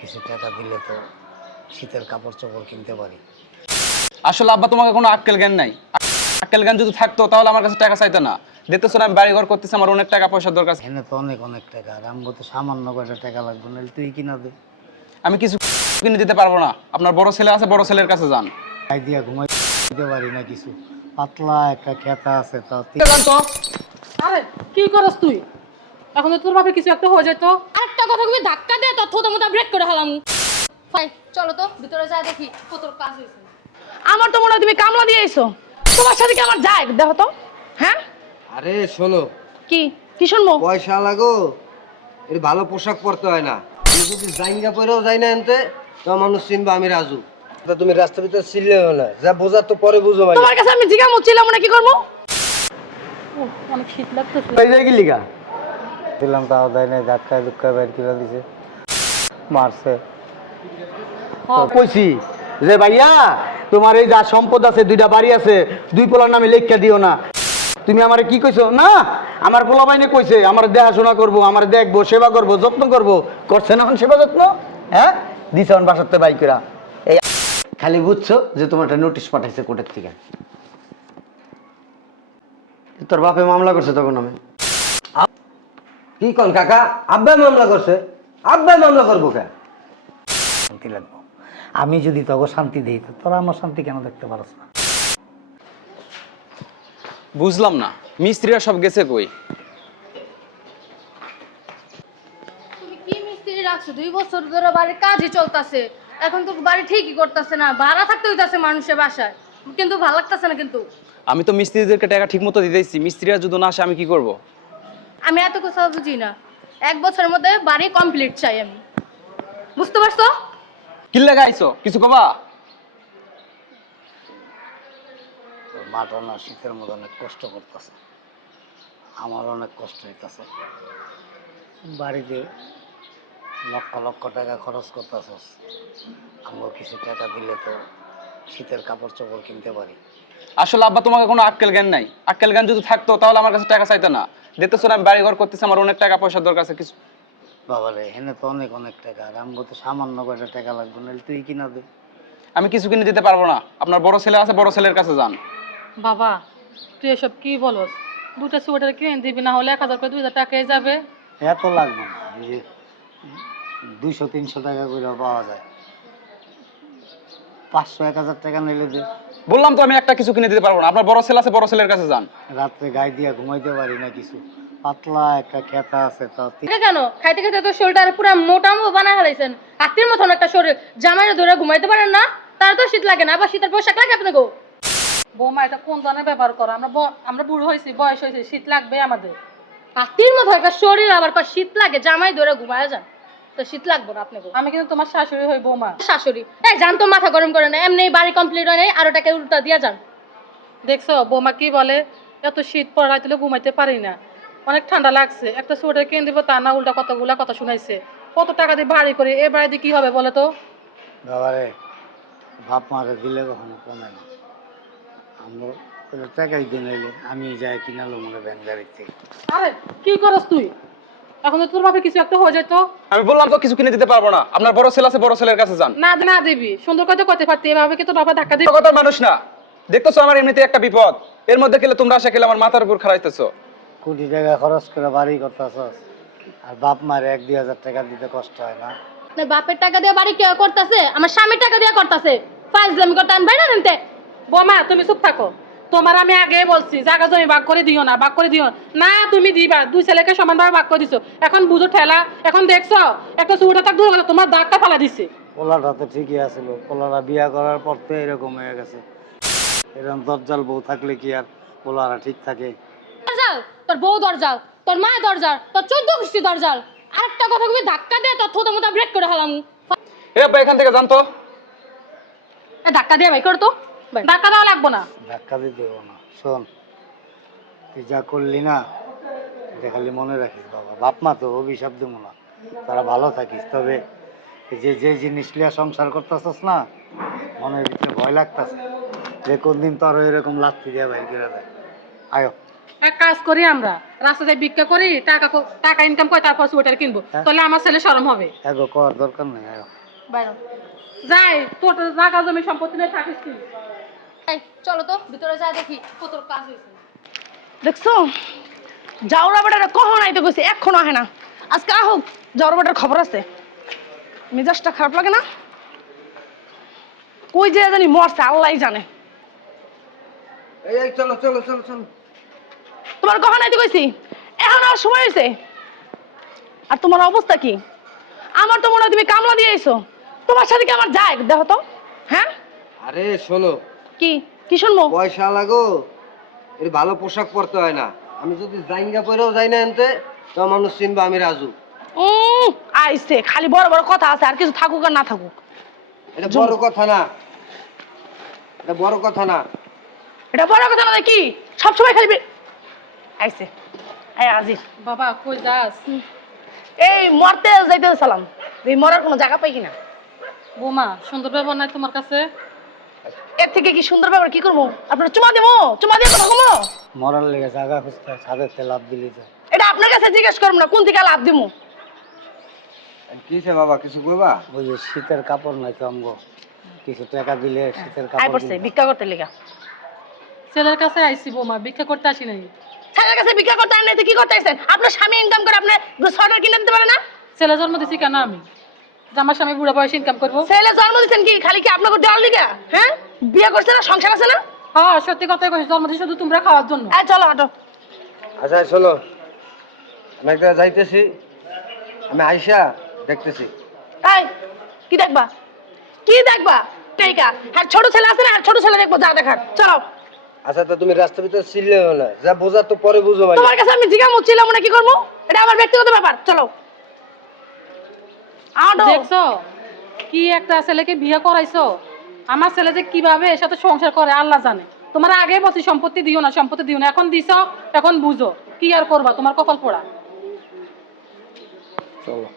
কিছু টাকা দিলে তো শীতের কাপড় চোপড় কিনতে পারি। আসলে আব্বা তোমাকে কোনো আক্কেল জ্ঞান নাই। আক্কেল জ্ঞান যদি থাকতো তাহলে আমার কাছে টাকা চাইতে না। দেখতেছো না আমি বাড়ি ঘর করতেছি, আমার অনেক টাকা পয়সার দরকার। এখানে তো অনেক অনেক টাকা, আর আমগো তো সামান্য কয়টা টাকা লাগবে, নাহলে তুই কিনা দে। আমি কিছু কিনে দিতে পারবো না। আপনার বড় ছেলে আছে, বড় ছেলের কাছে যান। গাই দিয়া ঘুমাই দিতে পারি না কিছু, পাতলা একটা খেতা আছে তাও যান তো। আরে কি করস তুই? এখন তো তোর বাপে কিছু একটা হয়ে যেত। আরেকটা কথা তুমি ধাক্কা দে তো থোতা মোতা ব্রেক করে হলাম। ফাই চলো তো ভিতরে যা দেখি কত কাজ হয়েছে। আমার তো মনে হয় তুমি কামলা দিয়ে আইছো। তোমার সাথে কি আমার যায় দেখো তো? হ্যাঁ আরে শোনো, কি কি শুনবো? পয়সা লাগো, এর ভালো পোশাক পরতে হয় না। আমি যদি জাইঙ্গা পরেও যাই না এনতে, তো মানুষ চিনবা আমি রাজু। তা তুমি রাস্তার ভিতরে চিল্লেও না, যা বোঝার তো পরে বুঝো ভাই। তোমার কাছে আমি জিগা মুচ্ছিলাম না, কি করবো? অনেক শীত লাগতেছে। এই যে গেলি গা দিলাম তাও দেয় নাই, ধাক্কায় ধুক্কায় বের করে দিছে, মারছে। কইছি যে ভাইয়া তোমার এই যা সম্পদ আছে, দুইটা বাড়ি আছে, দুই পোলার নামে লেখা দিও না। তুমি আমারে কি কইছো? না, আমার পোলা বাইনে কইছে আমার দেখাশোনা করবো, আমার দেখবো, সেবা করবো, যত্ন করবো। করছে না এখন সেবা যত্ন? হ্যাঁ, দিছে এখন বাসাতে বাইকেরা। এই খালি বুঝছো যে তোমার একটা নোটিশ পাঠাইছে কোর্টের থেকে। তোর বাপে মামলা করছে তখন আমি। কি কন কাকা, আব্বাই মামলা করছে? আব্বাই মামলা করবো কে? শান্তি লাগবো। আমি যদি তোকে শান্তি দিই তো তোরা আমার শান্তি কেন দেখতে পারস না? বুঝলাম না, মিস্ত্রিরা সব গেছে কই? তুমি কি মিস্ত্রি রাখছো? 2 বছর ধরে বাড়ির কাজই চলতেছে, এখন তো বাড়ি ঠিকই করতেছে না, ভাড়া থাকতে হইতাছে মানুষের বাসায়, কিন্তু ভালো লাগতেছে না। কিন্তু আমি তো মিস্ত্রিদেরকে টাকা ঠিক মতো দিতেছি, মিস্ত্রিরা যদি না আসে আমি কি করব? আমি এত কথা বুঝি না। 1 বছরের মধ্যে বাড়ি কমপ্লিট চাই আমি, বুঝতে পারছো? কি লাগা আইছো? কিছু কবা? তোর মাটা না শীতের মধ্যে অনেক কষ্ট করতেছে, আমার অনেক কষ্ট হইতেছে। বাড়িতে লক্ষ লক্ষ টাকা খরচ করতেছস, আমগো কিছু টাকা দিলে তো শীতের কাপড় চোপড় কিনতে পারি। আসলে আব্বা তোমাকে কোনো আক্কেল জ্ঞান নাই। আক্কেল জ্ঞান যদি থাকতো তাহলে আমার কাছে টাকা চাইতে না। দেখতেছো না আমি বাড়ি ঘর করতেছি, আমার অনেক টাকা পয়সার দরকার আছে। কিছু বাবারে, এখানে তো অনেক অনেক টাকা, আর আমগো তো সামান্য কয়টা টাকা লাগবে, নাহলে তুই কিনা দে। আমি কিছু কিনে দিতে পারবো না। আপনার বড় ছেলে আছে, বড় ছেলের কাছে যান। বাবা তুই এসব কি বলস? দুটা সোয়েটার কিনে দিবি, না হলে 1000 করে 2000 টাকাই যাবে। এত লাগবে না, এই যে 200-300 টাকা করে পাওয়া যায়, 500-1000 টাকা নিলে দে। বললাম তো আমি একটা কিছু কিনে দিতে পারবো না। আপনার বড় ছেলে আছে, বড় ছেলের কাছে যান। রাত্রে গায়ে দিয়া ঘুমাইতে পারি না কিছু, পাতলা একটা খেতা আছে তাও এটা কেন? খাইতে খাইতে তো শরীরটা পুরো মোটা মো বানায় ফেলাইছেন, হাতির মতন একটা শরীর। জামাইরে ধরে ঘুমাইতে পারেন না? তার তো শীত লাগে না, আবার শীতের পোশাক লাগে আপনাকে? বৌমা এটা কোন ধরনের ব্যবহার করো? আমরা বুড়ো হয়েছি, বয়স হয়েছে, শীত লাগবে আমাদের। হাতির মতো একটা শরীর, আবার কয় শীত লাগে, জামাই ধরে ঘুমায় যান, তো শীত লাগবে না আপনাকে? আমি কিন্তু তোমার শাশুড়ি হই বৌমা। শাশুড়ি এই জান তো, মাথা গরম করে না, এমনি বাড়ি কমপ্লিট হয় নাই, আরো টাকা উল্টা দিয়া যান। দেখছো বৌমা কি বলে? এত শীত পড়াই তুলে ঘুমাইতে পারি না, অনেক ঠান্ডা লাগছে, একটা সোয়েটার কিনে দিব, তা না উল্টা কতগুলা কথা শুনাইছে। কত টাকা দিয়ে বাড়ি করে এ বাড়ি দিয়ে কি হবে বলো তো? বাবারে, বাপ মারে দিলে কখনো কমে না। আমরা ওটা টাকাই দিয়ে নিলে আমি যাই কিনালো মনে ব্যাংক গাড়ির থেকে। আরে কি করস তুই? এখন তো তোর বাপে কিছু একটা হয়ে যেত। আমি বললাম তো কিছু কিনে দিতে পারবো না। আপনার বড় ছেলে আছে, বড় ছেলের কাছে যান। না না দিবি, সুন্দর কথা কইতে পারতি, এভাবে কি তোর বাবা ধাক্কা দিবি? কথা মানুষ না, দেখতেছো আমার এমনিতে একটা বিপদ, এর মধ্যে খেলে তোমরা আসে খেলে আমার মাথার উপর খাড়াইতেছো। কোটি টাকা খরচ করে বাড়ি করতেছস, আর বাপ মারে 1-2 হাজার টাকা দিতে কষ্ট হয় না? না বাপের টাকা দিয়ে বাড়ি কেউ করতেছে, আমার স্বামীর টাকা দিয়ে করতেছে। ফাইজলামি করতে আনবে না নিতে। বৌমা তুমি চুপ থাকো। তোমার আমি আগে বলছি জায়গা জমি ভাগ করে দিও না, ভাগ করে দিও না। তুমি দিবা, দুই ছেলেকে সমানভাবে ভাগ করে দিছো, এখন বুঝো ঠেলা। এখন দেখছো একটা চুড়া তাক দূর তোমার দাগটা ফেলা দিছে। পোলাটা তো ঠিকই আছিল, পোলারা বিয়া করার পর তো এরকম হয়ে গেছে। এরকম দরজাল বউ থাকলে কি আর পোলারা ঠিক থাকে? দরজাল তোর বউ, দরজাল তোর মা, দরজাল তোর 14 গোষ্ঠী দরজাল। আরেকটা কথা তুমি ধাক্কা দে তোর থোতা মোতা ব্রেক করে হলাম। এ আব্বা এখান থেকে জানতো। এ ধাক্কা দিয়ে ভাই কর তো। ধাক্কা দেওয়া লাগবো না। ধাক্কা দিতে দেবো না। শোন, তুই যা করলি না এটা খালি মনে রাখিস বাবা, বাপ মা তো অভিশাপ দেবো না, তারা ভালো থাকিস। তবে এই যে যে জিনিস লিয়া সংসার করতেছস না, মনের ভিতরে ভয় লাগতেছে যে কোন দিন তোর এরকম লাথি দিয়ে বাইর করে দেয়। আয়ো এক কাজ করি আমরা রাস্তায় ভিক্ষা করি, টাকা ইনকাম করে তারপর সোয়েটার কিনবো, তাহলে আমার ছেলে শরম হবে। এগো করার দরকার নেই। বাইরে যাই, তোর জায়গা জমি সম্পত্তি নিয়ে থাকিস তুই। এই চলো তো ভিতরে যা দেখি কত কাজ হয়েছে। দেখছো যাওরা বেটারা কখন আইতে কইছে, এখনো আহে না। আজকে আহুক, যাওরা বেটার খবর আছে। মেজাজটা খারাপ লাগে না? কই যে জানি মরছে আল্লাহই জানে। এই চলো চলো চলো চলো। তোমার কখন আইতে কইছি? এখন আর সময় হয়েছে। আর তোমার অবস্থা কি? আমার তো মনে হয় তুমি কামলা দিয়ে আইছো। তোমার সাথে কি আমার যায় দেখো তো? হ্যাঁ আরে শোনো, কি কি শুনবো? পয়সা লাগো, এর ভালো পোশাক পরতে হয় না। আমি যদি জাইঙ্গা পরেও যাই না এনতে, তো মানুষ চিনবা আমি রাজু। আইছে খালি বড় বড় কথা আছে, আর কিছু থাকুক আর না থাকুক। এটা বড় কথা না, এটা বড় কথা না। এটা বড় কথা না কি? সবসময় খালি আইছে আজির বাবা কই যাস? এই মরতে যাইতে সালাম, এই মরার কোনো জায়গা পাই কিনা? বোমা সুন্দর ব্যবহার নাই তোমার কাছে? এর থেকে কি সুন্দর ব্যাপার কি করবো? আপনার চুমা দেবো? চুমা দিয়ে কথা কমো? মরার লেগে জায়গা খুঁজতে ছাদের লাভ দিলি যায়। এটা আপনার কাছে জিজ্ঞেস করবো না কোন থেকে লাভ দিব। কিসে বাবা কিছু কইবা? বুঝি শীতের কাপড় নাই তো আমগো, কিছু টাকা দিলে শীতের আই কাপড় পড়ছে কিনবো। ভিক্ষা করতে লেগা। ছেলের কাছে আইছি বোমা, ভিক্ষা করতে আসি নাই। ছেলের কাছে ভিক্ষা করতে আনেন কি করতে আসছেন? আপনার স্বামী ইনকাম করে আপনি সোয়েটার কিনে দিতে পারে না? ছেলে জন্ম দিছি কেন আমি? যে আমার স্বামী বুড়া বয়সে ইনকাম করবো? ছেলে জন্ম দিচ্ছেন কি খালি কি আপনাকে দেওয়ার লিগা? হ্যাঁ বিয়ে করছে না, সংসার আছে না? হ্যাঁ সত্যি কথাই কইছি, জন্ম দিছি শুধু তোমরা খাওয়ার জন্য। এই চলো হাঁটো। আচ্ছা শোনো, আমি একটা যাইতেছি, আমি আইসা দেখতেছি। এই কি দেখবা? কি দেখবা? টেকা আর ছোট ছেলে আছে না, আর ছোট ছেলে দেখবো যা দেখার। চলো। আচ্ছা তো তুমি রাস্তার ভিতরে চিল্লেও না, যা বোঝা তো পরে বুঝো ভাই। তোমার কাছে আমি জিজ্ঞাসা মুচ্ছিলাম না কি করবো? এটা আমার ব্যক্তিগত ব্যাপার। চলো আটো। দেখছো কি একটা ছেলেকে বিয়ে করাইছো? আমার ছেলে যে কিভাবে এর সাথে সংসার করে আল্লাহ জানে। তোমার আগে বলছি সম্পত্তি দিও না, সম্পত্তি দিও না, এখন দিছো, এখন বুঝো কি আর করবা, তোমার কপাল পোড়া। চলো।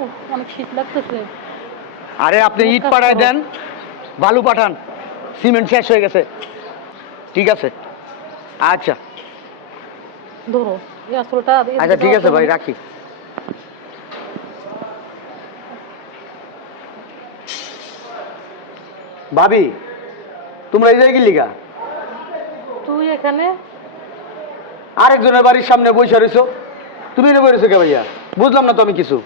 উফ, অনেক শীত লাগতেছে। আরে আপনি ইট পাঠায় দেন, বালু পাঠান, সিমেন্ট শেষ হয়ে গেছে। ঠিক আছে আচ্ছা ধরো এই আসলটা। আচ্ছা ঠিক আছে ভাই, রাখি। ভাবি তোমরা এই জায়গায় লিগা তুই এখানে? আরেকজনের বাড়ির সামনে বসে রয়েছো, তুমি এনে বসেছো কে ভাইয়া? বুঝলাম না তো আমি কিছু।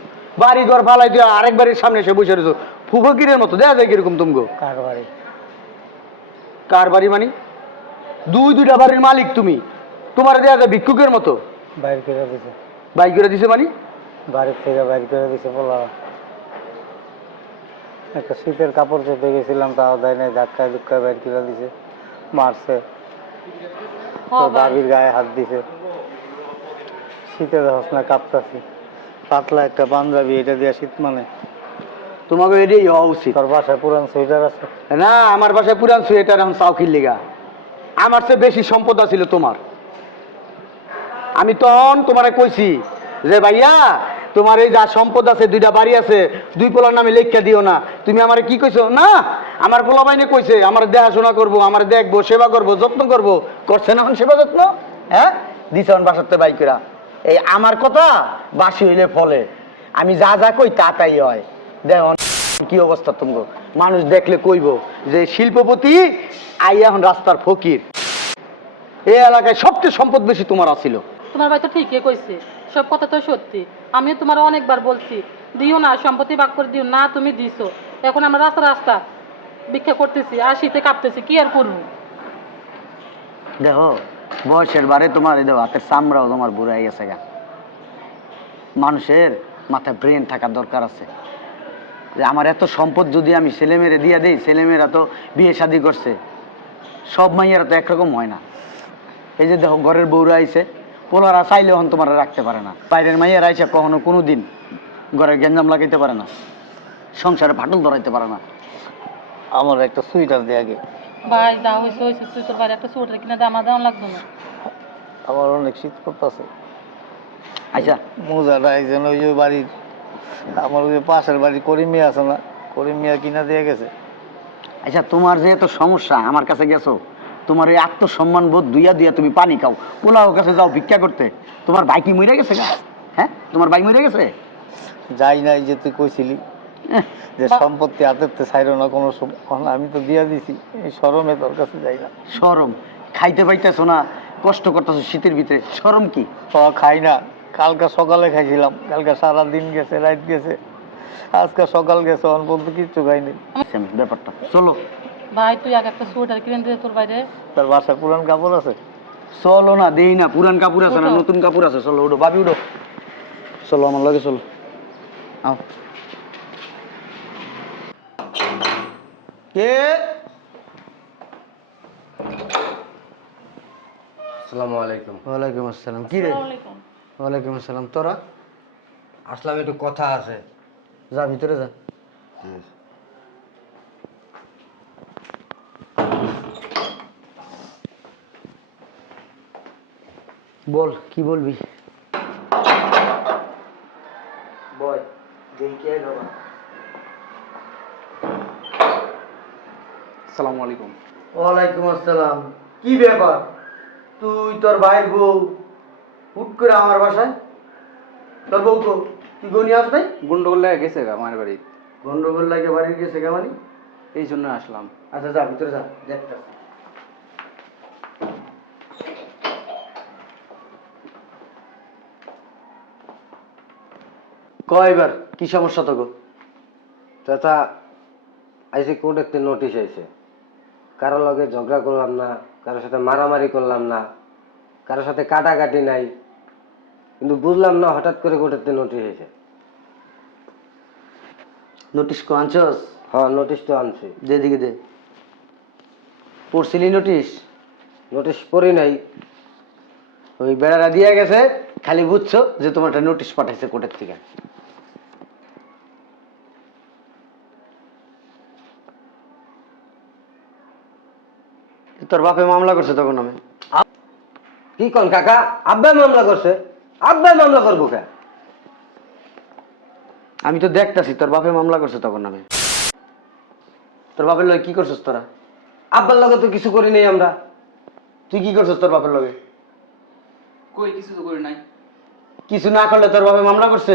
বাড়ি ঘর ফালাই দিয়ে আরেক বাড়ির সামনে এসে বসে রয়েছো ফুফকিরের মতো। দেখা যায় কিরকম তুমি? কার বাড়ি? কার বাড়ি মানে? দুইটা বাড়ির মালিক তুমি, তোমার দেয়া যায় ভিক্ষুকের মতো। বাইর করে দিছে। বাইক করে দিছে মানে? বাড়ির থেকে বাইর করে দিছে বলা। একটা শীতের কাপড় চেপে গেছিলাম, তাও দেয় নাই, ধাক্কায় ধুক্কায় বাইর করে দিছে, মারছে। তোর ভাবির গায়ে হাত দিছে। শীতে দেখছ না কাঁপতাছি, পাতলা একটা পাঞ্জাবি, এটা দিয়ে শীত মানে। তোমাকে এটাই হওয়া উচিত। তোর বাসায় পুরান সোয়েটার আছে? না, আমার বাসায় পুরান সোয়েটার এখন চাউকির লিগা। আমার চেয়ে বেশি সম্পদ ছিল তোমার। আমি তখন তোমারে কইছি যে ভাইয়া তোমার এই যা সম্পদ আছে, দুইটা বাড়ি আছে, দুই পোলার নামে লেখা দিও না। তুমি আমারে কি কইছো? না, আমার পোলা বাইনে কইছে আমার দেখাশোনা করবো, আমার দেখবো, সেবা করবো, যত্ন করবো। করছে না এখন সেবা যত্ন? হ্যাঁ দিছে এখন বাসাতে বাইকেরা। এই আমার কথা বাসি হইলে ফলে, আমি যা যা কই তা তাই হয়। দেখো কি অবস্থা তোমার, মানুষ দেখলে কইব যে শিল্পপতি আই এখন রাস্তার ফকির। এই এলাকায় সবচেয়ে সম্পদ বেশি তোমার আছিল। তোমার ভাই তো ঠিকই কইছে, সব কথা তো সত্যি। আমি তোমার অনেকবার বলছি দিও না, সম্পত্তি ভাগ করে দিও না, তুমি দিছো। এখন আমরা রাস্তা রাস্তা ভিক্ষা করতেছি আর শীতে কাঁপতেছি, কি আর করবো? দেখো বয়সের বারে তোমার এই দেখো হাতের চামড়াও তোমার বুড়াই গেছে গা। মানুষের মাথায় ব্রেন থাকার দরকার আছে। যে আমার এত সম্পদ যদি আমি ছেলেমেয়েরে দিয়ে দিই, ছেলেমেয়েরা তো বিয়ে শাদি করছে, সব মাইয়ারা তো একরকম হয় না। এই যে দেখো ঘরের বউরা আইছে, পোলারা চাইলেও হন তোমার রাখতে পারে না। বাইরের মাইয়ারা আইসে কখনো কোনো দিন ঘরের গ্যাঞ্জাম লাগাইতে পারে না, সংসারে ফাটল ধরাইতে পারে না। আমার একটা সোয়েটার দিয়ে আগে। ভাই যা হয়েছে হয়েছে, তুই তোর বাইরে একটা সোয়েটার কিনে দামা দেওয়া লাগতো না। আমার অনেক শীত করতেছে। আচ্ছা মোজাটা একজন ওই যে বাড়ির, আমার ওই পাশের বাড়ির করিম মিয়া আছে না, করিম মিয়া কিনা দিয়ে গেছে। আচ্ছা তোমার যে এত সমস্যা, আমার কাছে গেছো, তোমার এই আত্মসম্মান বোধ দুইয়া দিয়া তুমি পানি খাও, পোলাও কাছে যাও ভিক্ষা করতে। তোমার ভাই কি মরে গেছে গা? হ্যাঁ, তোমার ভাই মরে গেছে? যাই নাই যে তুই কইছিলি যে সম্পত্তি হাতেতে ছাইরো না কোনো সময়, আমি তো দিয়া দিছি, এই শরমে তোর কাছে যাই না। শরম? খাইতে পাইতেছো না, কষ্ট করতেছো শীতের ভিতরে, শরম কি? খাই না, কালকে সকালে খাইছিলাম, কালকে সারা দিন গেছে, রাত গেছে, আজকে সকাল গেছে, অন পর্যন্ত কিচ্ছু খাইনি। ব্যাপারটা চলো ভাই তুই আগে একটা সোয়েটার কিনে দে তোর বাইরে। তার বাসায় পুরান কাপড় আছে? চলো না, দেই না, পুরান কাপড় আছে না নতুন কাপড় আছে? চলো উঠো ভাবি, উঠো, চলো আমার লগে চলো। আও। কে? আসসালামু আলাইকুম। ওয়ালাইকুম আসসালাম। কি রে? ওয়ালাইকুম আসসালাম। তোরা? আসলাম, একটু কথা আছে। যা ভিতরে যা। বল, কি বলবি? বল, দেই কি আইলো বা? আসসালামু আলাইকুম। ওয়ালাইকুম আসসালাম। কি ব্যাপার, তুই তোর ভাইয়ের বউ হুট করে আমার বাসায়? তোর বউ তো তুই গনি আস নাই? গন্ডগোল লেগে গেছে গা মায়ের বাড়ি, গন্ডগোল লাগে বাড়ির গেছে কেমনি? এই জন্য আসলাম। আচ্ছা যা ভিতরে যা, দেখতে। কয়বার কি সমস্যা তো গো? চাচা, আইসি কোর্টেতে নোটিশ আইছে, কারো লগে ঝগড়া করলাম না, কারোর সাথে মারামারি করলাম না, কারোর সাথে কাটাকাটি নাই, কিন্তু বুঝলাম না হঠাৎ করে কোর্টেতে নোটিশ আইছে। নোটিশ কো আনছস? হ্যাঁ, নোটিশ তো আনছি। দে দিকে দে। পড়ছিলি নোটিশ? নোটিশ পড়ি নাই। ওই বেড়ারা দিয়ে গেছে, খালি বুঝছো যে তোমার একটা নোটিশ পাঠাইছে কোর্টের থেকে। তোর বাপে মামলা করছে তখন আমি। কি কন কাকা, আব্বাই মামলা করছে? আব্বাই মামলা করবো কে? আমি তো দেখতাছি তোর বাপে মামলা করছে তখন আমি। তোর বাপের লগে কি করছিস তোরা? আব্বার লগে তো কিছু করি নাই আমরা। তুই কি করছিস তোর বাপের লগে? কই কিছু তো করি নাই। কিছু না করলে তোর বাপে মামলা করছে?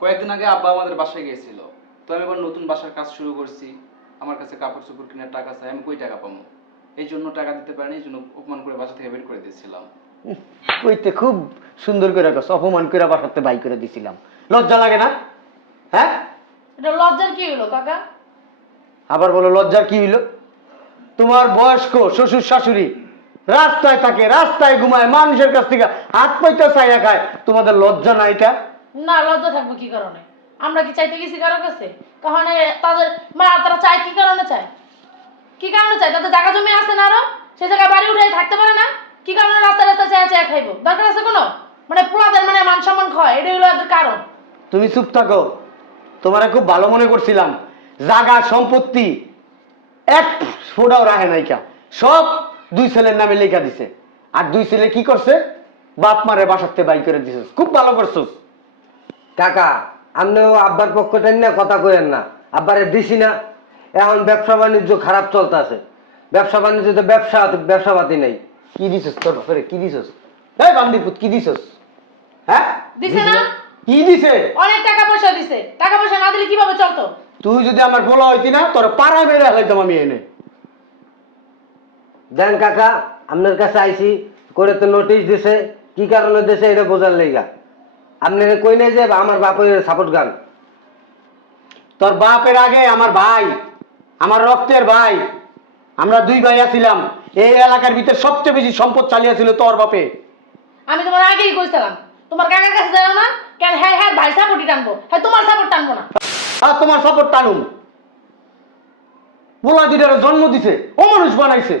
কয়েকদিন আগে আব্বা আমাদের বাসায় গিয়েছিল, তো আমি এবার নতুন বাসার কাজ শুরু করছি, আমার কাছে কাপড় চোপড় কেনার টাকা চাই, আমি কই টাকা পাবো? এই জন্য টাকা দিতে পারিনি, এই জন্য অপমান করে বাসা থেকে বের করে দিয়েছিলাম। কইতে খুব সুন্দর করে কস, অপমান করে বাসাতে বাই করে দিছিলাম। লজ্জা লাগে না? হ্যাঁ, এটা লজ্জার কি হলো কাকা? আবার বলো লজ্জার কি হইলো? তোমার বয়স্ক শ্বশুর শাশুড়ি রাস্তায় থাকে, রাস্তায় ঘুমায়, মানুষের কাছ থেকে হাত পয়সা চাইয়া খায়, তোমাদের লজ্জা না এটা? না, লজ্জা থাকবো কি কারণে? আমরা কি চাইতে গেছি কারো কাছে? কারণে তাদের তারা চায় কি কারণে চায়? কি কারণে চায়? তাদের জায়গা জমি আছে না আরো, সে জায়গায় বাড়ি উঠে থাকতে পারে না? কি কারণে রাস্তা রাস্তা চায়া চায়া খাইবো? দরকার আছে কোনো? পোলাদের মান সম্মান ক্ষয়, এটাই হলো এদের কারণ। তুমি চুপ থাকো, তোমারে খুব ভালো মনে করছিলাম। জাগা সম্পত্তি এক ফোটাও রাখে নাইকা, সব দুই ছেলের নামে লেখা দিছে। আর দুই ছেলে কি করছে? বাপ মারে বাসাতে বাই করে দিছিস, খুব ভালো করছিস। কাকা, আপনিও আব্বার পক্ষটা নিয়ে কথা কইেন না। আব্বারে দিছি না, এখন ব্যবসা বাণিজ্য খারাপ চলতেছে। ব্যবসা বাণিজ্য তো ব্যবসা পাতি নাই। কি দিছিস তোর বাপরে? কি দিছিস? এই বান্দিপুত কি দিছিস? হ্যাঁ দিছে না? কি দিছে? অনেক টাকা পয়সা দিছে। টাকা পয়সা না দিলে কিভাবে চলতো? তুই যদি আমার বলা হইতি না, তোর পাড়ায় মেরে হইতাম আমি এনে। দেন কাকা, আপনার কাছে আইছি, করে তো নোটিশ দিছে, কি কারণে দিছে এটা বোঝার লেগা। আপনি কই নাই যে আমার বাপের সাপোর্ট গান? তোর বাপের আগে আমার ভাই, আমার রক্তের ভাই, আমরা দুই ভাই আছিলাম। এই এলাকার ভিতর সবচেয়ে বেশি সম্পদ চালিয়েছিল তোর বাপে। আমি তোমার আগেই কইছিলাম, তোমার কাকার কাছে যাও না কেন? হ্যাঁ হ্যাঁ, ভাই সাপোর্টই টানবো, হ্যাঁ তোমার সাপোর্ট টানবো না। আর তোমার সাপোর্ট টানুম? পোলা দুইটার জন্ম দিছে, ও মানুষ বানাইছে,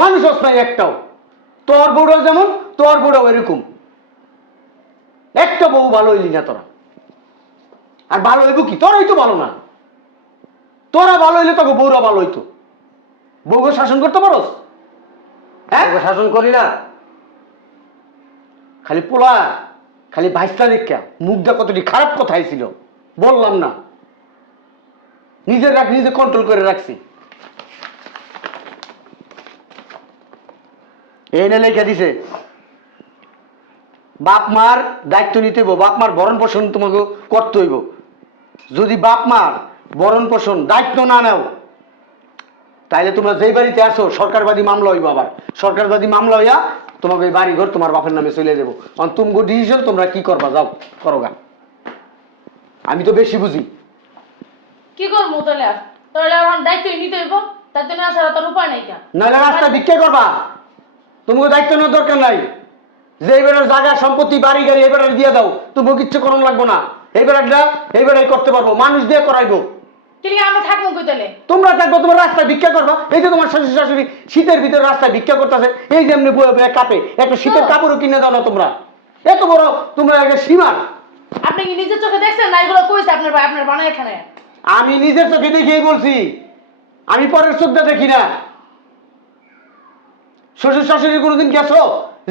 মানুষ নাই একটাও। তোর বউরাও যেমন, তোর বউরাও এরকম। একটা বউ ভালো হইলি না তোরা। আর ভালো হইব কি? তোরাই তো ভালো না। তোরা ভালো হইলে তোকে বউরা ভালো হইতো। বউকে শাসন করতে পারোস? হ্যাঁ, ওকে শাসন করি না। খালি পোলা, খালি ভাইসটা দেখা মুখটা কতটি খারাপ কথাই ছিল বললাম না? নিজে কন্ট্রোল করে রাখছি। এনে লেখা দিছে বাপ মার দায়িত্ব নিতে হইব, বাপ মার ভরণ পোষণ তোমাকে করতে হইব। যদি বাপ মার ভরণ পোষণ দায়িত্ব না নাও, তাইলে তোমরা যেই বাড়িতে আসো সরকারবাদী মামলা হইব, আবার সরকারবাদী মামলা হইয়া তোমাকে এই বাড়ি ঘর তোমার বাপের নামে চলে যাবো। তুমি ডিসিশন তোমরা কি করবা, যাও করো গা। আমি তো বেশি বুঝি। কি করবো তাহলে? তাহলে এখন দায়িত্ব নিতে হইব, দায়িত্ব নেওয়া ছাড়া তোর উপায় নাই। কেন নাহলে রাস্তায় ভিক্ষা করবা? তোমাকে দায়িত্ব নেওয়ার দরকার নাই। যে এবারের জায়গা সম্পত্তি বাড়ি গাড়ি এবারে দিয়ে দাও, তোমাকে কিচ্ছু করণ লাগবো না। এইবারে করতে পারবো, মানুষ দিয়ে করাইবো। ঠিক আছে, আমরা থাকবো কই তাহলে? তোমরা থাকবো, তোমার রাস্তায় ভিক্ষা করবা। এই যে তোমার শ্বশুর শাশুড়ি শীতের ভিতরে রাস্তায় ভিক্ষা করতেছে, এই যে এমনি কাপে একটা শীতের কাপড়ও কিনে দাও না তোমরা। এত বড় তোমরা একটা সীমান। আপনি কি নিজের চোখে দেখছেন না এগুলো কইছে আপনার ভাই আপনার বানায় এখানে? আমি নিজের চোখে দেখেই বলছি, আমি পরের চোখটা দেখি না। শ্বশুর শাশুড়ি কোনোদিন গেছো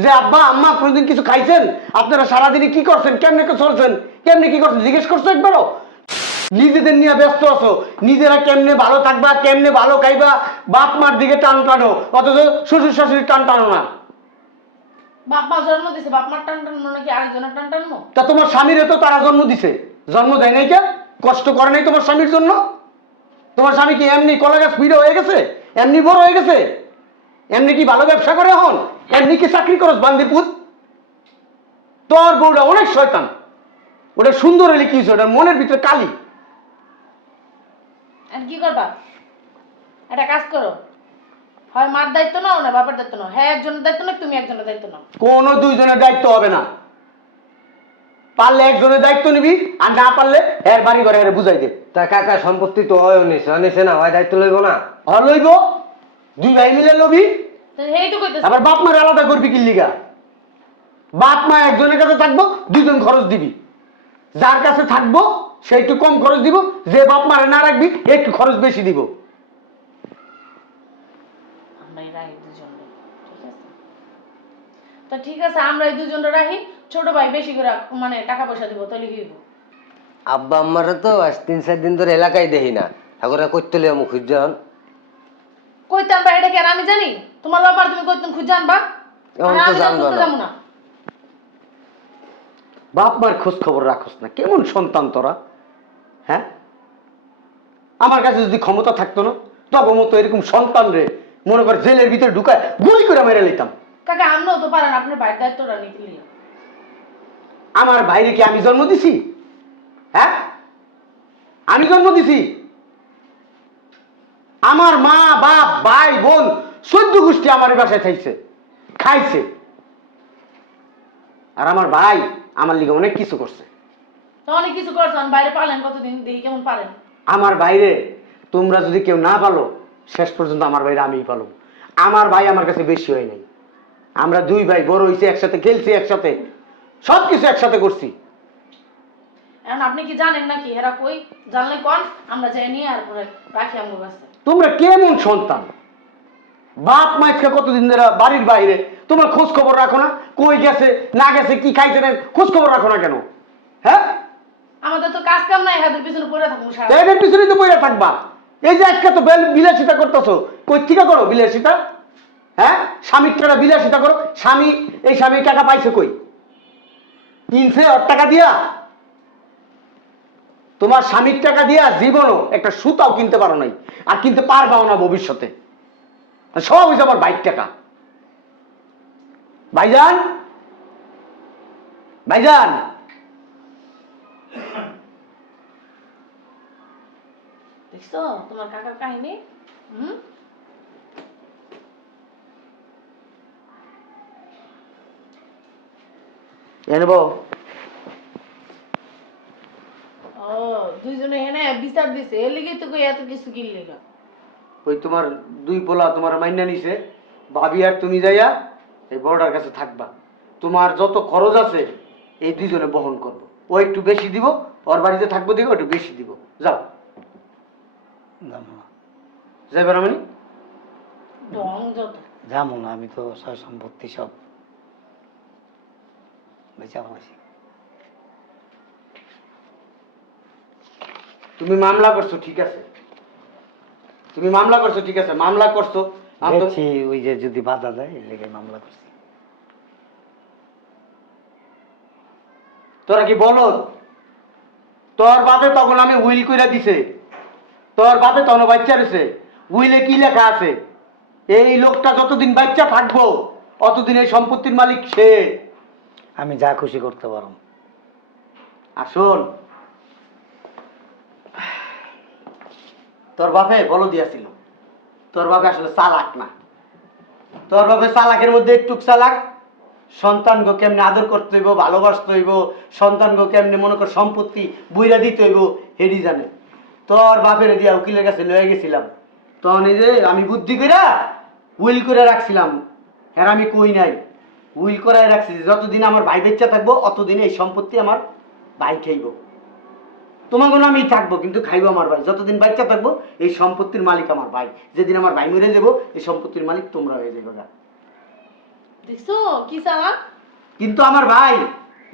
যে আব্বা আম্মা কোনোদিন কিছু খাইছেন? আপনারা সারাদিনে কি করছেন, কেমনে চলছেন, কেমনে কি করছেন জিজ্ঞেস করছো একবারও? নিজেদের নিয়ে ব্যস্ত আছো, নিজেরা কেমনে ভালো থাকবা, কেমনে ভালো খাইবা, বাপ মার দিকে টান টানো, অথচ শ্বশুর শাশুড়ির টান টানো না। বাপ মা জন্ম দিছে, বাপ মার টান টানবো নাকি আরেকজনের টান টানবো? তা তোমার স্বামীরে তো তারা জন্ম দিছে, জন্ম দেয় নাই কে? কষ্ট করে নাই তোমার স্বামীর জন্য? তোমার স্বামী কি এমনি কলা গাছ পিড়ে হয়ে গেছে, এমনি বড় হয়ে গেছে? এমনি কি ভালো ব্যবসা করে হন? এমনি কি চাকরি করস বান্দিপুত? তোর বউটা অনেক শয়তান। ওটা সুন্দর হলে কি হয়েছে, ওটার মনের ভিতরে কালি। আর কি করবা? একটা কাজ করো, হয় মার দায়িত্ব নাও না বাপের দায়িত্ব নাও। হ্যাঁ একজনের দায়িত্ব নাও, তুমি একজনের দায়িত্ব নাও। কোনো দুইজনের দায়িত্ব হবে না। পারলে একজনের দায়িত্ব নিবি, আর না পারলে এর বাড়ি ঘরে এর বুঝাই দে। তা কাকা সম্পত্তি তো হয় নিছে না, হয় দায়িত্ব লইব না? লইব, দুই ভাই মিলে লবি। তো এই তো কইতেছ। আবার বাপ মার আলাদা করবি কি লিগা? বাপ মা একজনের কাছে থাকবো, দুজন খরচ দিবি। যার কাছে থাকবো সে একটু কম খরচ দিব, যে বাপ মারে না রাখবি একটু খরচ বেশি দিব। আমরা রাখি দুজন, ঠিক আছে? তো ঠিক আছে, আমরা এই দুজনটা রাখি, ছোট ভাই বেশি করে মানে টাকা পয়সা দিব, তাহলে কি হইব? আব্বা আম্মারা তো আজ 3-4 দিন ধরে এলাকায় দেখি না, ঠাকুরা করতে লিয়ে মুখ খুঁজান। কইতে আনবা এটা কি আর আমি জানি? তোমার বাবার তুমি কইতেন খুঁজে আনবা? এখন তো আমি জানবো না। যাবো না। বাপ মার খোঁজ খবর রাখোস না, কেমন সন্তান তোরা? হ্যাঁ, আমার কাছে যদি ক্ষমতা থাকতো না, তবে মতো এরকম সন্তান রে মনে কর জেলের ভিতরে ঢুকায় গুলি করে মেরে নিতাম। কাকা আমরাও তো পারেন আপনার ভাইয়ের দায়িত্বটা নিতে লিয়ে। আমার ভাইরে কি আমি জন্ম দিছি? হ্যাঁ, আমি জন্ম দিছি? আমার মা বাপ ভাই বোন 14 গোষ্ঠী আমার বাসায় থাকছে, খাইছে। আর আমার ভাই আমার লিগে অনেক কিছু করছে। তো অনেক কিছু করছেন, বাইরে পালেন কতদিন, দেখি কেমন পারেন। আমার বাইরে তোমরা যদি কেউ না পালো, শেষ পর্যন্ত আমার বাইরে আমিই পালো। আমার ভাই আমার কাছে বেশি হয় নাই। আমরা দুই ভাই বড় হয়েছি একসাথে, খেলছি একসাথে, সবকিছু একসাথে করছি। এখন আপনি কি জানেন নাকি এরা কই? জানলে কোন, আমরা যাই নিয়ে আর পরে রাখি আমার কাছে। তোমরা কেমন সন্তান? বাপ মা আজকে কতদিন ধরে বাড়ির বাইরে, তোমরা খোঁজ খবর রাখো না? কই গেছে না গেছে, কি খাইছে না, খোঁজ খবর রাখো না কেন? হ্যাঁ, আমাদের তো কাজ কাম নাই, হাতের পিছনে পড়ে থাকবো সারা। এদের পিছনে তো বইরা থাকবা। এই যে আজকে তো বিলাসিতা করতেছো, কই থেকে করো বিলাসিতা? হ্যাঁ, স্বামীর টাকা বিলাসিতা করো। স্বামী, এই স্বামীর টাকা পাইছে কই? কিনছে ওর টাকা দিয়া? তোমার স্বামীর টাকা দিয়া জীবনও একটা সুতাও কিনতে পারো নাই, আর কিনতে পারবাও না ভবিষ্যতে। সব হয়েছে আমার বাইক টাকা। ভাইজান, ভাইজান, দেখছো তোমার কাকার কাহিনী? এনেব। ও দুইজনে এনে বিচার দিছে, এর লিগেই তো কই এত কিছু কিনলি না। ওই তোমার দুই পোলা তোমার মাইনা নিছে, ভাবি আর তুমি যাইয়া এই বড়টার কাছে থাকবা। তোমার যত খরচ আছে এই দুইজনে বহন করবো। ও একটু বেশি দিব, ওর বাড়িতে থাকবো দিকে একটু বেশি দিব। যাও, যাবো না, যাইবে না মানে? ঢং যত। যাবো না, আমি তো সয় সম্পত্তি সব বেচা বসি। তুমি মামলা করছো ঠিক আছে, তুমি মামলা করছো ঠিক আছে, মামলা করছো, দেখছি ওই যে যদি বাধা দেয় এই লেগে মামলা করছি। তোরা কি বলো তোর বাপে তখন আমি উইল কইরা দিছে, তোর বাপে তখন বাচ্চা রয়েছে, উইলে কি লেখা আছে এই লোকটা যতদিন বাচ্চা থাকবো অতদিন এই সম্পত্তির মালিক সে। আমি যা খুশি করতে পারো। আসুন তোর বাপে বলো দিয়াছিল, তোর বাপে আসলে চালাক না, তোর বাপে চালাকের মধ্যে একটু চালাক, সন্তানকে কেমনে আদর করতে হইব, ভালোবাসতে হইব, সন্তানকে কেমনে মনে কর সম্পত্তি বইরা দিতে হইব হেডি জানে। তোর বাপের দিয়া উকিলের কাছে লয়ে গেছিলাম, তখন এই যে আমি বুদ্ধি কইরা উইল করে রাখছিলাম, আর আমি কই নাই উইল করাই রাখছি যে যতদিন আমার ভাই বেচ্চা থাকবো অতদিন এই সম্পত্তি আমার ভাই খাইব, তোমাকে না আমি থাকবো কিন্তু খাইবো আমার ভাই, যতদিন বাচ্চা থাকবো এই সম্পত্তির মালিক আমার ভাই, যেদিন আমার ভাই মরে যাবো এই সম্পত্তির মালিক তোমরা হয়ে যাবে গা। দেখছো কি চালাক? কিন্তু আমার ভাই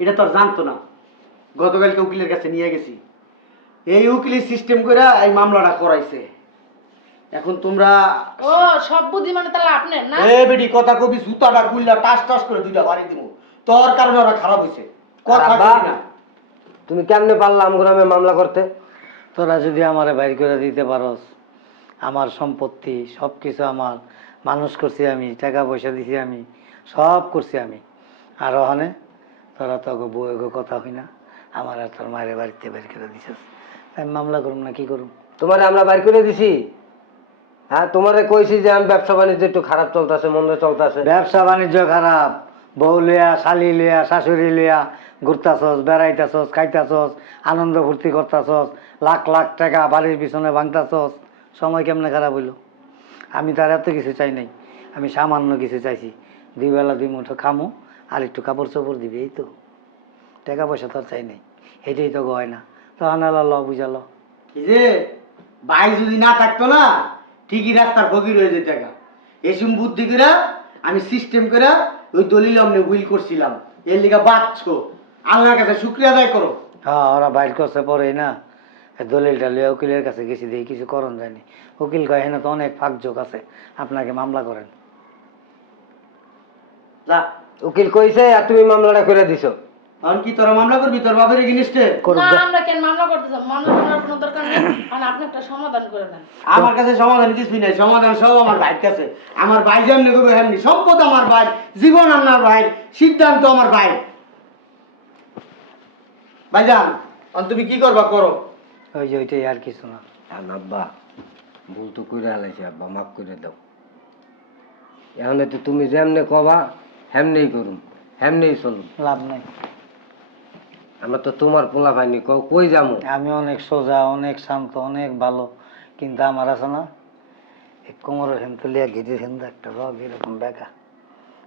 এটা তো আর জানতো না, গতকালকে উকিলের কাছে নিয়ে গেছি, এই উকিলের সিস্টেম করে এই মামলাটা করাইছে। এখন তোমরা ও সব বুদ্ধি মানে তাহলে আপনার না? এ বেডি কথা কবি জুতাটা গুল্লা টাস টাস করে দুইটা বাড়ি দিব, তোর কারণে ওরা খারাপ হয়েছে কথা কবি না। তুমি কেমনে পারলা আমগ্রামে মামলা করতে? তোরা যদি আমারে বাইর করে দিতে পারস, আমার সম্পত্তি সব কিছু আমার, মানুষ করছি আমি, টাকা পয়সা দিছি আমি, সব করছি আমি, আর ওখানে তোরা তো বউয়ের কথা হই না, আমার আর তোর মায়ের বাড়িতে বের করে দিছিস, আমি মামলা করুম না কি করুম? তোমারে আমরা বাইর করে দিছি? হ্যাঁ, তোমারে কইছি যে আমি ব্যবসা বাণিজ্য একটু খারাপ চলতেছে, মন্দ চলতেছে। ব্যবসা বাণিজ্য খারাপ, বউ লিয়া, শালি লিয়া, শাশুড়ি লিয়া ঘুরতাছস, বেড়াইতাছস, খাইতাছস, আনন্দ ফুর্তি করতাছস, লাখ লাখ টাকা বাড়ির পিছনে ভাঙতাছস, সময় কেমনে খারাপ হইল? আমি তার এত কিছু চাই নাই, আমি সামান্য কিছু চাইছি, 2 বেলা 2 মুঠো খামো আর একটু কাপড় চোপড় দিবি, এই তো, টাকা পয়সা তো আর চাই নাই, এটাই তো গয় না, তখন ল বুঝালো। এই যে ভাই যদি না থাকতো না ঠিকই রাস্তার ফকির হয়ে যেত টাকা, এসম বুদ্ধি করে আমি সিস্টেম করে ওই দলিল অমনে উইল করছিলাম, এর লিগা বাঁচছো, আল্লাহর কাছে শুকরিয়া আদায় করো। হ্যাঁ, ওরা বাইর করছে পরেই না, এই দলিলটা লিয়ে উকিলের কাছে গেছি, দেখি কিছু করণ যায়নি, উকিল কয় এখানে তো অনেক ফাঁকযোগ আছে, আপনাকে মামলা করেন। যা উকিল কইছে আর তুমি মামলাটা করে দিছো। এখন কি তোরা মামলা করবি তোর বাপের এগেইনস্টে? করুক না গা। আমরা কেন মামলা করতেছি? মামলা করার কোনো দরকার নেই, আর আপনি একটা সমাধান করে দেন। আমার কাছে সমাধান কিছুই নাই, সমাধান সব আমার ভাইয়ের কাছে। আমার ভাই যেমনি করবে হেমনি, সম্পদ আমার ভাই, জীবন আমার ভাই, সিদ্ধান্ত আমার ভাই। ভাইজান এখন তুমি কি করবা করো। ওই যে ওইটাই, আর কিছু না। আব্বা ভুল তো করে আলাইছি, আব্বা মাফ করে দাও। এখন তো তুমি যেমনে কবা হেমনেই করুম, হেমনেই চলুম। লাভ নাই, আমরা তো তোমার পোলা পাইনি, কই যাবো? আমি অনেক সোজা, অনেক শান্ত, অনেক ভালো, কিন্তু আমার আছে না এই কোমরের হেন তুলিয়া গিরির হেন একটা রগ এরকম বেকা,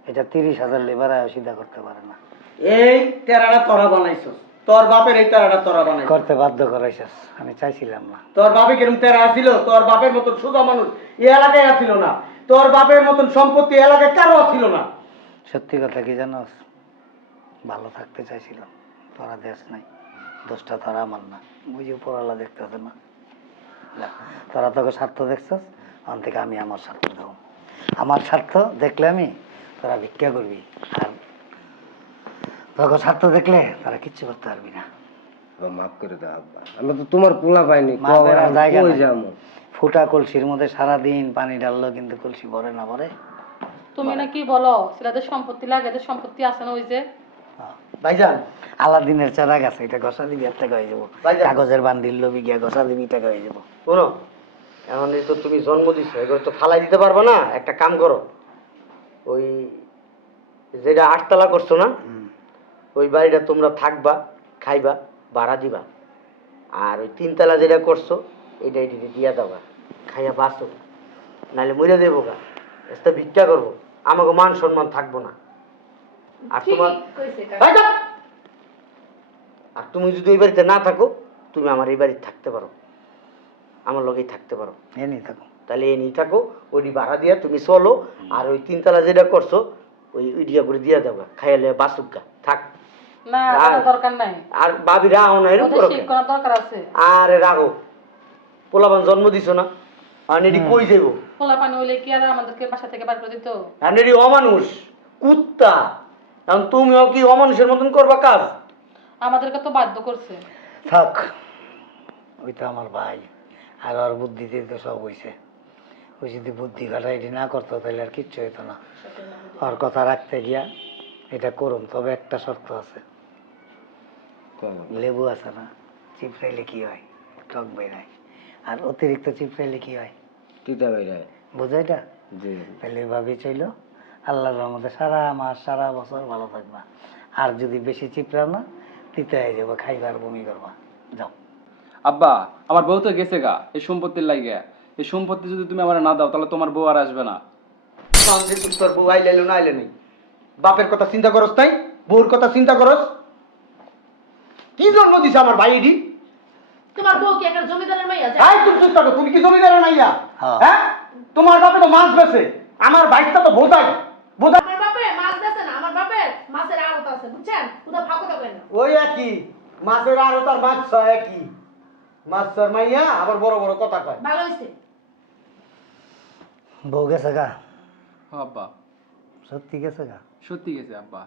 এটা 30,000 লেবার সিধা করতে পারে না। এই তেরাটা তোরা বানাইছস, তোর বাপের এই তেরাটা তোরা বানাইছস, করতে বাধ্য করাইছিস, আমি চাইছিলাম না। তোর বাপে কিরম তেরা আছিল? তোর বাপের মতন সোজা মানুষ এই এলাকায় আছিল না, তোর বাপের মতন সম্পত্তি এই এলাকায় কারো ছিল না। সত্যি কথা কি জানোস, ভালো থাকতে চাইছিলাম, তোরা দেশ নাই, দোষটা তোরা আমার না, বুঝি উপরওয়ালা দেখতেছে না, না, তোরা তোকে স্বার্থ দেখছস, ওখান থেকে আমি আমার স্বার্থ দেবো, আমার স্বার্থ দেখলে আমি তোরা ভিক্ষা করবি, আর তোকে স্বার্থ দেখলে তারা কিচ্ছু করতে পারবি না। মাফ করে দাও আব্বা, আমরা তো তোমার পোলা পাইনি, মাপের আর জায়গা কই নাই। যাবো? ফুটা কলসির মধ্যে সারাদিন পানি ঢাললো কিন্তু কলসি ভরে না ভরে। তুমি না কি বলো, ছেলেদের সম্পত্তি লাগে, এদের সম্পত্তি আছে না, ওই যে ভাইজান আলাদিনের চারা গাছে, এটা ঘষা দিবি 1 টাকা হয়ে যাবো, ভাইজান। কাগজের বান্ডিল লবি গিয়া ঘষা দিবি, টাকা হয়ে যাবো। শোনো, এখন এই তো তুমি জন্ম দিছো, এগুলো তো ফালাই দিতে পারবে না। একটা কাম করো, ওই যেটা 8 তলা করছো না, ওই বাড়িটা তোমরা থাকবা, খাইবা, ভাড়া দিবা, আর ওই 3 তলা যেটা করছো এইটা এদিকে দিয়া দাও, খাইয়া বাঁচো, নাহলে মরে দেবো গা, এসে ভিক্ষা করবো, আমাকে মান সম্মান থাকবো না। আর তোমার এই যা! আর তুমি যদি ওই বাড়িতে না থাকো, তুমি আমার এই বাড়িতে থাকতে পারো, আমার লগেই থাকতে পারো, এ নিয়ে থাকো। তাহলে এ নিয়ে থাকো, ওইটি ভাড়া দিয়া তুমি চলো, আর ওই 3 তলা যেটা করছো ওই ইডিয়া করে দিয়া দেবো, খাইয়ালে বাসুক গা, থাক। না, কোনো দরকার নাই, আর ভাবি রাও না এরকম ওদের করো ঠিক কেন? করার দরকার আছে। আরে রাগো, পোলাবান জন্ম দিছো না, আপনি এটি কই যাইব? পোলা পানি হইলে কি আর আমাদেরকে বাসা থেকে বার করে দিত? আপনি এটি অমানুষ, কুত্তা। এখন তুমিও কি অমানুষের মতন করবা কাজ? আমাদেরকে তো বাধ্য করছে। থাক, ওই তো আমার ভাই, আর ওর বুদ্ধিতে তো সব হইছে। ওই যদি বুদ্ধি খাটাইটি না করতো তাহলে আর কিচ্ছু হইতো না। ওর কথা রাখতে গিয়া এটা করুন, তবে একটা শর্ত আছে। লেবু আছে না, চিপড়াইলে কি হয়? টক বেরায়। আর অতিরিক্ত চিপড়াইলে কি হয়? তিতা বাইরে। বুঝো এটা? জি। তাহলে এভাবেই চাইলো, আল্লাহর রহমতে সারা মাস সারা বছর ভালো থাকবা। আর যদি বেশি চিপড়াও না, তিতে হয়ে যাবো, খাইবার বমি করবা। যাও। আব্বা, আমার বউ তো গেছে গা এই সম্পত্তির লাগিয়া। এই সম্পত্তি যদি তুমি আমার না দাও তাহলে তোমার বউ আর আসবে না। সঙ্গে তুই তোর বউ আইলে না আইলে নেই, বাপের কথা চিন্তা করস তাই, বউর কথা চিন্তা করস। কি জন্ম দিছে আমার ভাই এটি? তোমার বউ কি একটা জমিদারের মেয়ে আছে? এই তুমি চুপ থাকো, তুমি কি জমিদার নাইয়া? হ্যাঁ। হ্যাঁ, তোমার বাপে তো মাছ বেচে, আমার ভাইটা তো বোধাই বোধাই। আমার বাপে মাছ বেচে না, আমার বাপের মাছের আড়ত আছে, বুঝছেন? কোথাও ফাঁকো থাকবেন না। ওই একই মাছের আর তার মাছ ছয় একই মাছ ছয় মাইয়া আবার বড় বড় কথা কয়। ভালো হয়েছে। বউ গেছে গা? ও আব্বা, সত্যি গেছে গা? সত্যি গেছে আব্বা।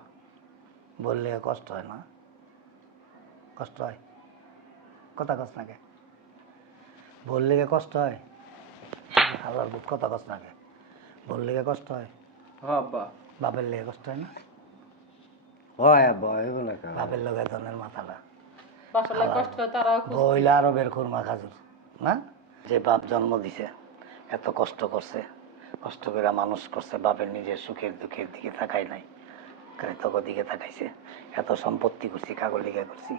বললে কষ্ট হয় না? কষ্ট হয়? কথা কস না কে? বললে কষ্ট হয়? আল্লাহর বুধ কথা কস না কে? বললে কষ্ট হয়? ও আব্বা, বাপের লেগে কষ্ট হয় না? হয় আব্বা, হইব না কেন? বাপের লগে ধনের মাথাটা বাসার লাগে কষ্ট হয়, তারাও বইলা আরো বের খুরমা খাজুর না? যে বাপ জন্ম দিছে, এত কষ্ট করছে, কষ্ট করে মানুষ করছে, বাপের নিজের সুখের দুঃখের দিকে তাকাই নাই, খালি তক দিকে তাকাইছে। এত সম্পত্তি করছি, কাগজ লিখে করছি,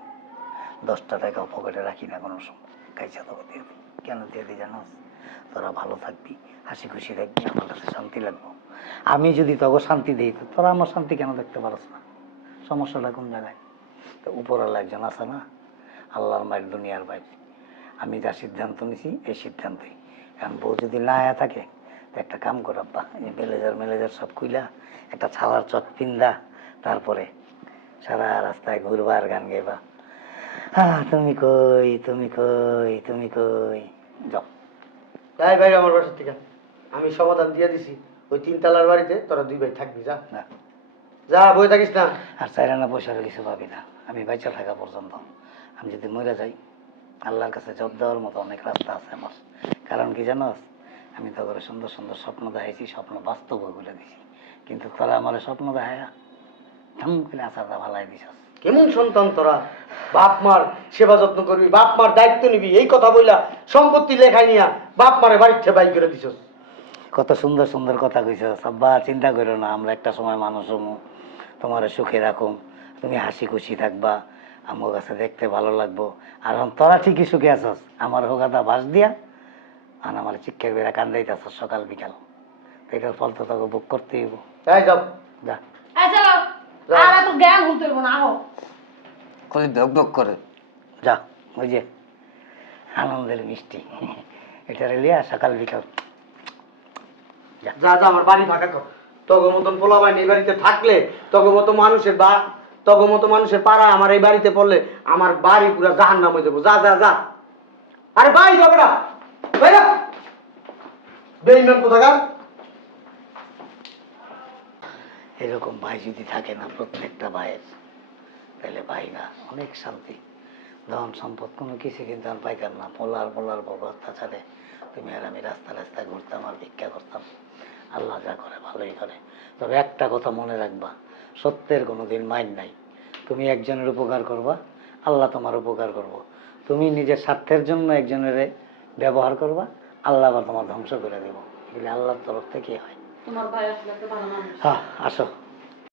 10টা টাকা পকেটে রাখি না কোনো সময়, খাইছে তক দিয়ে দিই। কেন দিয়ে দিই জানোস? তোরা ভালো থাকবি, হাসি খুশি থাকবি, আমার কাছে শান্তি লাগবো। আমি যদি তখন শান্তি দিই, তো তোরা আমার শান্তি কেন দেখতে পারস না? সমস্যাটা কোন জায়গায়? তো উপরওয়ালা একজন আছে না, আল্লাহর মায়ের দুনিয়ার বাইরে। আমি যা সিদ্ধান্ত নিছি এই সিদ্ধান্তই। কারণ বউ যদি না আয়া থাকে তো একটা কাম কর আব্বা, এই ম্যানেজার সব খুইলা একটা ছালার চট পিন্দা, তারপরে সারা রাস্তায় ঘুরবা আর গান গাইবা, হ্যাঁ তুমি কই তুমি কই তুমি কই। যাও। তাই ভাই আমার বাসার থেকে আমি সমাধান দিয়ে দিছি, ওই 3 তলার বাড়িতে তোরা 2 ভাই থাকবি। যা না, যা, বই থাকিস না। আর চাইরানা পয়সার কিছু পাবি না আমি বাইচা থাকা পর্যন্ত। আমি যদি মরে যাই, আল্লাহর কাছে জব দেওয়ার মতো অনেক রাস্তা আছে আমার। কারণ কি জানোস, আমি তো করে সুন্দর সুন্দর স্বপ্ন দেখাইছি, স্বপ্ন বাস্তব করে দিছি, কিন্তু তোরা আমার স্বপ্ন দেখায়া ধাম করে আচারটা ভালাই দিছস। কেমন সন্তান তোরা? বাপ মার সেবা যত্ন করবি, বাপ মার দায়িত্ব নিবি, এই কথা বইলা সম্পত্তি লেখাই নিয়া বাপ মারে বাড়ির থেকে বাই করে দিছস। কত সুন্দর সুন্দর কথা কইছস আব্বা, চিন্তা করো না, আমরা একটা সময় মানুষ হমু, তোমার সুখে রাখুম, তুমি হাসি খুশি থাকবা, আমার কাছে দেখতে ভালো লাগবো। আর এখন তোরা ঠিকই সুখে আছস, আমার হোগাটা বাস দিয়া আর আমার চিক্কের বেড়া কান্দাইতেছস সকাল বিকাল, তো এটার ফল তো তোকে বুক করতেই হইব। তাই যাও। যা। এই চলো, আর এত জ্ঞান হতে হইব না, আহো। খালি ধক ধক করে। যা, ওই যে আনন্দের মিষ্টি, এটা লিয়া সকাল বিকাল যা যা, আমার বাড়ি ফাঁকা কর। তগো মতন পোলা বাইন এই বাড়িতে থাকলে, তগো মতো মানুষের পাড়া আমার এই বাড়িতে পড়লে আমার বাড়ি পুরো জাহান্নাম হয়ে যাবো। যা যা যা। আরে ভাই ঝগড়া ভাইরা বেইমান কোথাকার। এরকম ভাই যদি থাকে না প্রত্যেকটা ভাইয়ের, তাহলে ভাই না অনেক শান্তি। ধন সম্পদ কোনো কিছু কিন্তু আর পাইতাম না, পোলার বউ অত্যাচারে তুমি আর আমি রাস্তায় ঘুরতাম আর ভিক্ষা করতাম। আল্লাহ যা করে ভালোই করে। তবে একটা কথা মনে রাখবা, সত্যের কোনো দিন মাইন নাই। তুমি একজনের উপকার করবা, আল্লাহ তোমার উপকার করব। তুমি নিজের স্বার্থের জন্য একজনের ব্যবহার করবা, আল্লাহ আবার তোমার ধ্বংস করে দেবো। এগুলি আল্লাহর তরফ থেকেই হয়। তোমার ভাই আসলে একটা ভালো মানুষ। হ্যাঁ, আসো।